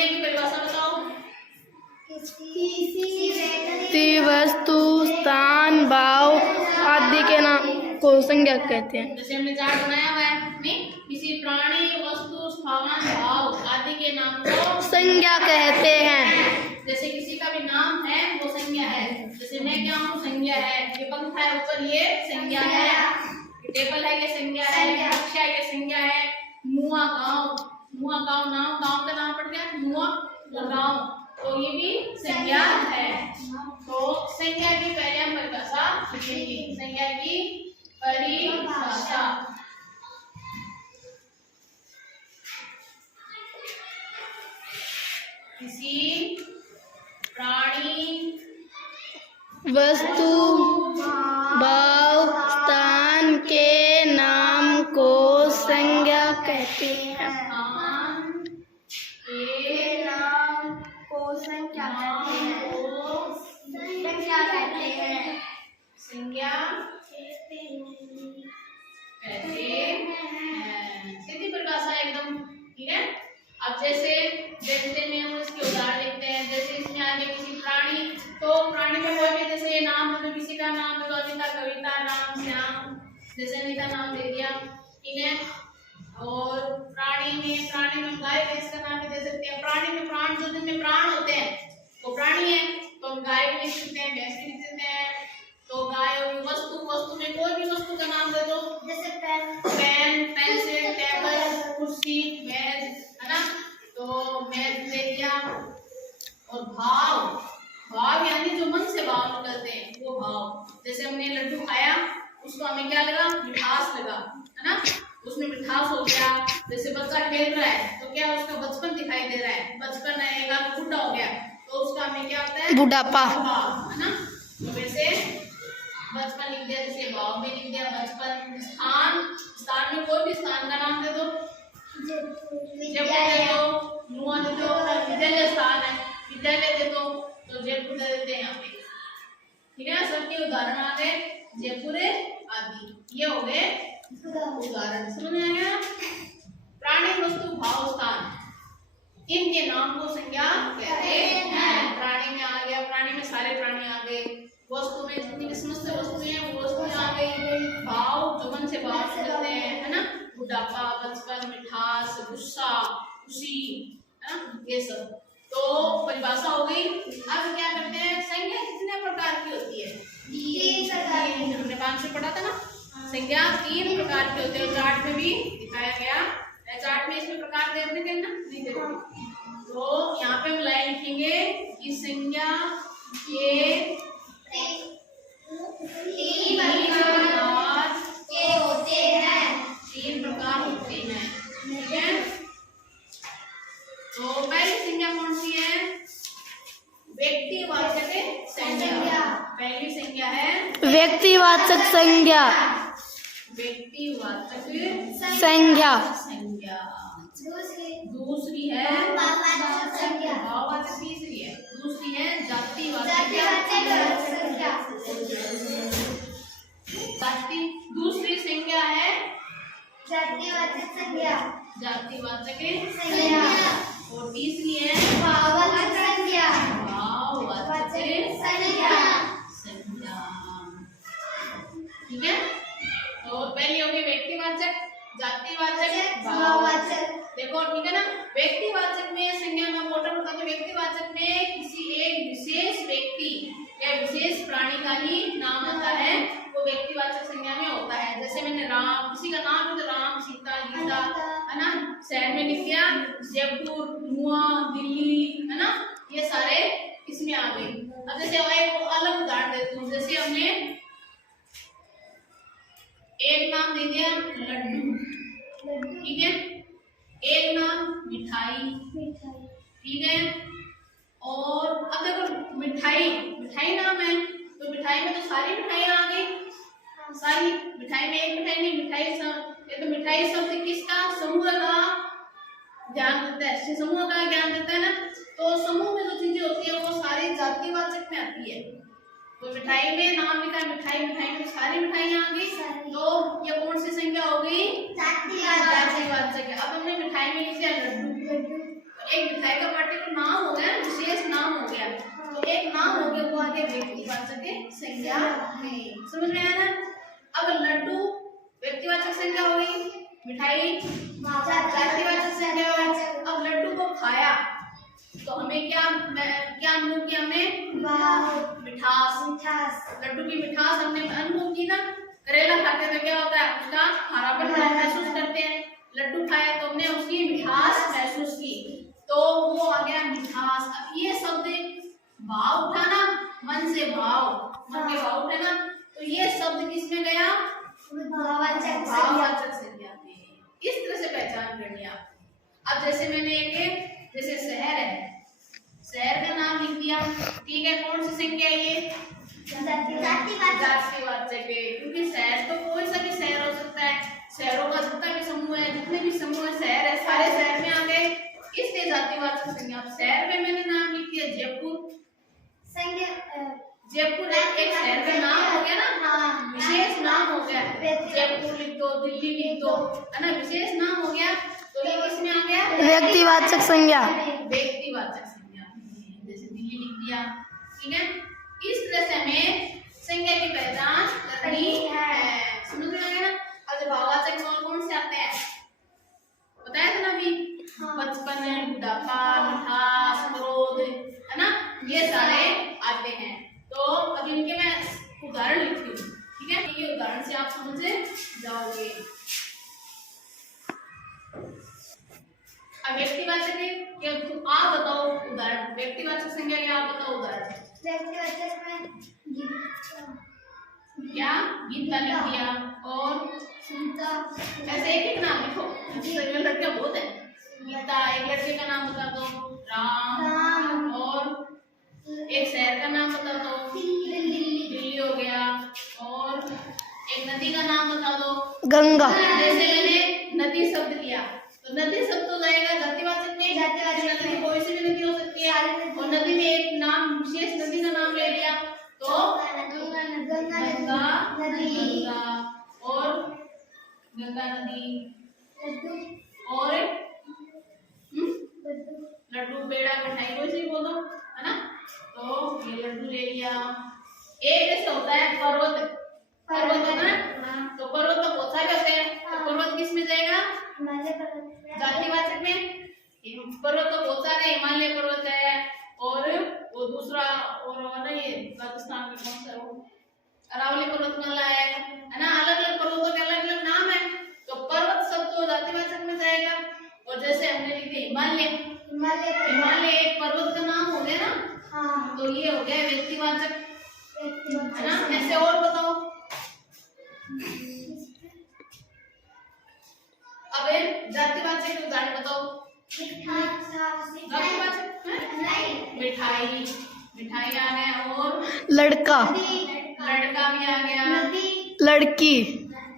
संज्ञा की परिभाषा बताओ। किसी वस्तु, स्थान, भाव आदि के नाम को संज्ञा कहते हैं। जैसे हमने चार्ट बनाया हुआ है, किसी प्राणी, वस्तु, स्थान, भाव आदि के नाम को संज्ञा कहते हैं। जैसे किसी का भी नाम है वो संज्ञा है। जैसे मैं क्या हूँ, संज्ञा है। ये पंखा है ऊपर, ये संज्ञा है। ये टेबल है, ये संज्ञा है। रिक्शा, ये संज्ञा है। मुआ गाँव नाम, गाँव का नाम पड़ गया मुआ गाँव, तो ये भी संज्ञा है। तो संज्ञा की पहले हम परिभाषा लिखेंगे। संज्ञा की परिभाषा, किसी प्राणी, वस्तु, भाव, स्थान के नाम को संज्ञा कहते हैं। स्थान के नाम को संज्ञा कहते हैं। संज्ञा कहते हैं। सीधी परिभाषा एकदम, ठीक है। अब जैसे देखते में हम इसके उदाहरण लिखते हैं। जैसे इसमें आगे किसी प्राणी, तो प्राणी में कोई भी जैसे नाम हो, तो किसी का नाम है तो अनिता, कविता, राम, श्याम, जैसे अनिता नाम दे दिया, ठीक है। और प्राणी में गाय भैंस का नाम भी दे सकते हैं। प्राणी में प्राण, जो जिनमें प्राण होते हैं वो प्राणी है, तो हम गाय भी लिख सकते हैं, भैंस भी लिख सकते हैं। तो गाय होगी। वस्तु में कोई भी वस्तु का नाम दे दो, जैसे पेन, पेंसिल, टेबल, कुर्सी, मेज, है ना, तो मेज दे दिया। और भाव यानी जो मन से भाव निकलते हैं वो भाव। जैसे हमने लड्डू खाया, उसको हमें क्या लगा, मिठास लगा, है ना, उसमें मिठास हो गया। जैसे बच्चा खेल रहा है तो क्या उसका बचपन दिखाई दे रहा है, बचपन है, एक आध बुढ़ा हो गया तो उसका हमें क्या होता है, बुढ़ापा, है ना। तो वैसे बचपन लिख दिया, जैसे भाव में लिख दिया बचपन। स्थान में कोई भी स्थान का नाम दे दो, जयपुर दे दो, नुआ दे दो। विद्यालय स्थान है, विद्यालय दे दो, तो जयपुर दे देते हैं यहाँ पे, ठीक है। सबके उदाहरण आ गए, जयपुर आदि, ये हो गए उदाहरण। समझ में आ गया। प्राणी, वस्तु, भाव, स्थान, इनके नाम को संज्ञा कहते हैं। प्राणी में आ गया, प्राणी में सारे प्राणी आ गए। वस्तु में जितनी समस्त वस्तुएं हैं वो वस्तुएं आ गई। भाव, जो मन से भाव निकलते हैं, है ना, बुढ़ापा, बचपन, मिठास, गुस्सा, खुशी, है ना, ये सब। तो परिभाषा हो गई। अब क्या करते हैं, संज्ञा कितने प्रकार की होती है, 3 प्रकार की। हमने 5 से पढ़ा था ना। संज्ञा 3 प्रकार की होती है, चार्ट में भी दिखाया गया। चार्ट में इसमें प्रकार दे देंगे ना, नहीं दे देंगे, तो यहाँ पे हम लाइन लिखेंगे कि संज्ञा के 3 प्रकार होते हैं, ठीक है। तो पहली संज्ञा कौन सी है, व्यक्तिवाचक संज्ञा। पहली संज्ञा है व्यक्तिवाचक संज्ञा। व्यक्तिवाचक संज्ञा। दूसरी है भाववाचक, तीसरी है, दूसरी है जातिवाचक। दूसरी संज्ञा है जातिवाचक संज्ञा, और तीसरी है भाववाचक संज्ञा। ठीक है। तो पहली होगी व्यक्तिवाचक, जातिवाचक, भाववाचक। देखो, ठीक है ना। व्यक्तिवाचक में संज्ञा में मोटा होता है। व्यक्तिवाचक में किसी एक विशेष व्यक्ति या विशेष प्राणी का ही नाम होता है, वो व्यक्तिवाचक संज्ञा में होता है। जैसे मैंने राम, किसी का नाम है तो राम, सीता, गीता, है ना, शहर में लिख दिया जयपुर, नुआ, दिल्ली, है ना, ये सारे इसमें आ गए। अब जैसे एक अलग उदाहरण देती हूँ। जैसे हमने एक नाम दे दिया लड्डू, ठीक है, एक नाम मिठाई, ठीक है। और अब देखो मिठाई नाम है, तो मिठाई में तो सारी मिठाइयाँ आ गई, सारी मिठाई में एक मिठाई नहीं, ये तो मिठाई शब्द किसका, समूह का ज्ञान देता है, समूह का ज्ञान देता है ना। तो समूह में जो चीजें होती है वो सारी जातिवाचक में आती है। तो मिठाई में नाम लिखा है मिठाई में सारी मिठाइयाँ आ गई, तो ये कौन सी संख्या हो गई, जातिवाचक। अब हमने मिठाई में लिख दिया लड्डू, एक मिठाई का पार्टी समझ में आया ना? अब लड्डू व्यक्तिवाचक संज्ञा हो गई, मिठाई जातिवाचक संज्ञा हो गई। अब लड्डू को खाया तो हमें क्या अनुभव किया? हमने मिठास, लड्डू की मिठास हमने अनुभव की ना। करेला खाते हुए क्या होता है? उसका खारापन महसूस करते हैं। लड्डू खाया तो हमने उसकी मिठास महसूस की, तो वो आ गया मिठास। अब ये शब्द भाव उठा ना, मन से भाव, मन के भाव उठे ना, तो ये शब्द किसमें गया? भाववाचक संज्ञा में। इस तरह से पहचान करनी आप। अब जैसे मैंने जैसे शहर है, शहर का नाम लिख दिया, ठीक है, कौन सी संज्ञा है ये? जातिवाचक है, क्योंकि शहर तो कोई सा भी शहर हो सकता है। शहरों का जितना भी समूह है, जितने भी समूह है, शहर है, सारे शहर में आ गए, इसलिए जातिवाचक संज्ञा। शहर में मैंने नाम लिख दिया जयपुर। जयपुर एक शहर का नाम हो गया ना, विशेष नाम हो गया। जयपुर लिख दो, दिल्ली लिख दो, है ना, विशेष नाम हो गया। तो ये किसमें आ गया? व्यक्तिवाचक संज्ञा। व्यक्तिवाचक संज्ञा, जैसे दिल्ली लिख दिया, ठीक है। इस तरह से हमें संज्ञा की पहचान करनी है। समझ में आ गया ना? अब भाववाचक कौन से आते हैं बताया था ना अभी? बचपन, बुढ़ापा, मिठास, क्रोध, है ना, ये सारे आते हैं। तो अब इनके मैं उदाहरण लिखती हूँ, ठीक है? ये उदाहरण से आप समझ जाओगे। अब व्यक्तिवाचक है, आप बताओ उदाहरण। व्यक्तिवाचक संज्ञा क्या? आप बताओ उदाहरण। व्यक्तिवाचक में क्या? गीता लिख दिया, और ऐसे एक नाम लिखो, लड़कियां बहुत है। गीता, एक लड़के का नाम बता दो, राम, और एक शहर का नाम बता दो, दिल्ली हो गया, और एक नदी का नाम बता दो, गंगा। जैसे मैंने नदी शब्द लिया, तो नदी शब्द तो जाएगा जातिवाचक में। नदी कोई सी भी नदी हो सकती है, और नदी में एक नाम, विशेष नदी का नाम ले लिया, तो गंगा, और गंगा नदी, और लड्डू, पेड़ा, मिठाई, कोई सी बोलो, है ना। तो ये लड्डू ले लिया। एक जैसे होता है पर्वत, पर्वत है ना, तो पर्वत तो बहुत सारे होते हैं, तो पर्वत किस में जाएगा? जातिवाचक में। पर्वत तो बहुत सारे, हिमालय पर्वत है, और वो दूसरा, और ना ये राजस्थान में कौन सा, अरावली पर्वतमाला है ना। अलग अलग पर्वतों के अलग अलग नाम है, तो पर्वत सब तो जातिवाचक में जाएगा। और जैसे हमने लिखे हिमालय, हिमालय एक पर्वत का नाम हो गया ना, तो ये हो गया व्यक्तिवाचक, है ना। ऐसे और बताओ। अब जातिवाचक के उदाहरण बताओ। जातिवाचक मिठाई, मिठाई आ गया, और लड़का, लड़का भी आ गया, लड़की,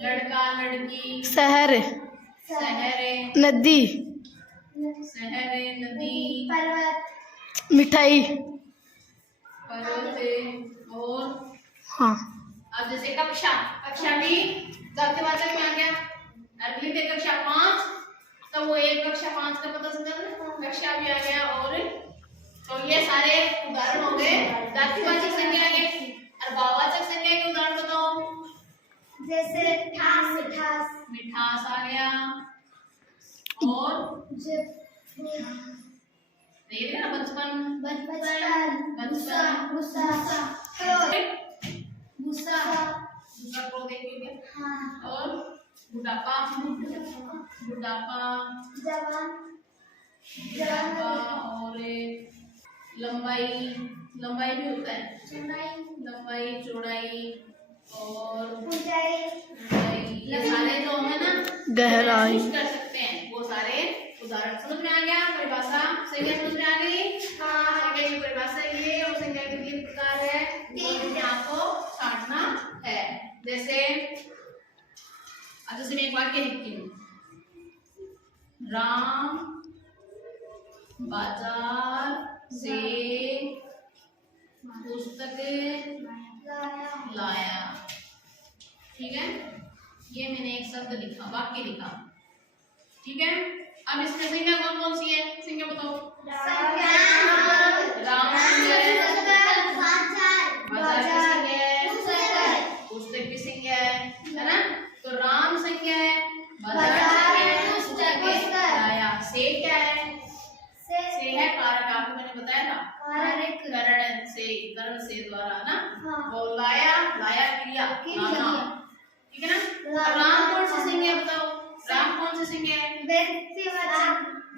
लड़का, लड़की, शहर, शहर, नदी, शहर, नदी, मिठाई, पर्वत, और हाँ। अब जैसे कक्षा, कक्षा भी जातिवाचक में आ गया। अगली थे कक्षा 5, तो वो एक कक्षा 5 का पता चलता है, कक्षा भी आ गया। और तो ये सारे उदाहरण हो गए जातिवाचक संज्ञा के। और भाववाचक संज्ञा के उदाहरण बताओ। जैसे मिठास आ गया, और देख ना, बचपन, दूसरा को देखिए, और बुढ़ापा, बुढ़ापा, और लंबाई, लंबाई भी होता है, लंबाई, चौड़ाई, और ऊंचाई, ये सारे जो है ना गहराई कर सकते हैं, वो सारे उदाहरण। समझ में आ गया? परिभाषा संज्ञा समझ में आ गई? संज्ञा की परिभाषा ये, और संज्ञा के 3 प्रकार है, जिन्हें आपको छांटना है। जैसे मैं एक वाक्य लिखती हूँ, राम बाजार से पुस्तक लाया, ठीक है। ये मैंने एक शब्द लिखा, वाक्य लिखा, ठीक है। अब इसमें संज्ञा कौन कौन सी है? संज्ञा बताओ। राम संज्ञा है, बाजार की संज्ञा है, ठीक है ना। राम कौन सी संज्ञा है बताओ, राम कौन सी संज्ञा है?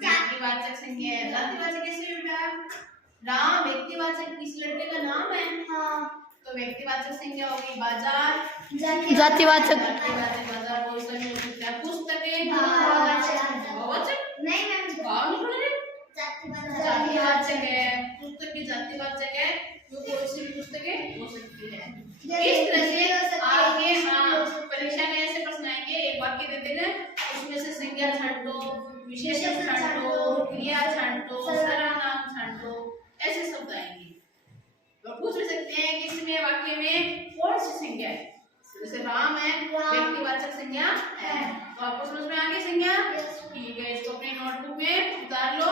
व्यक्तिवाचक संज्ञा है। जातिवाचक कैसे बेटा? राम व्यक्तिवाचक किस लड़के का नाम है, तो व्यक्तिवाचक संज्ञा होगी बाजार, जातिवाचक बाजार बहुत सारी हो सकता है। पुस्तकें भाववाचक नहीं मैम, भाव नहीं बोल रहे, जातिवाचक है, पुस्तक की जातिवाचक है, जो कोई सी भी पुस्तकें हो सकती है। इस तरह से आगे परीक्षा में ऐसे प्रश्न आएंगे, एक वाक्य देते हैं उसमें से संज्ञा छांटो, विशेषण छांटो, क्रिया छांटो, सर्वनाम छांटो, ऐसे शब्द आएंगे। तो पूछ भी सकते हैं कि इसमें वाक्य में कौन सी संज्ञा है, जैसे राम है व्यक्तिवाचक संज्ञा है, तो आपको समझ में आ गई संज्ञा? ठीक है, इसको अपनी नोटबुक में उतार लो।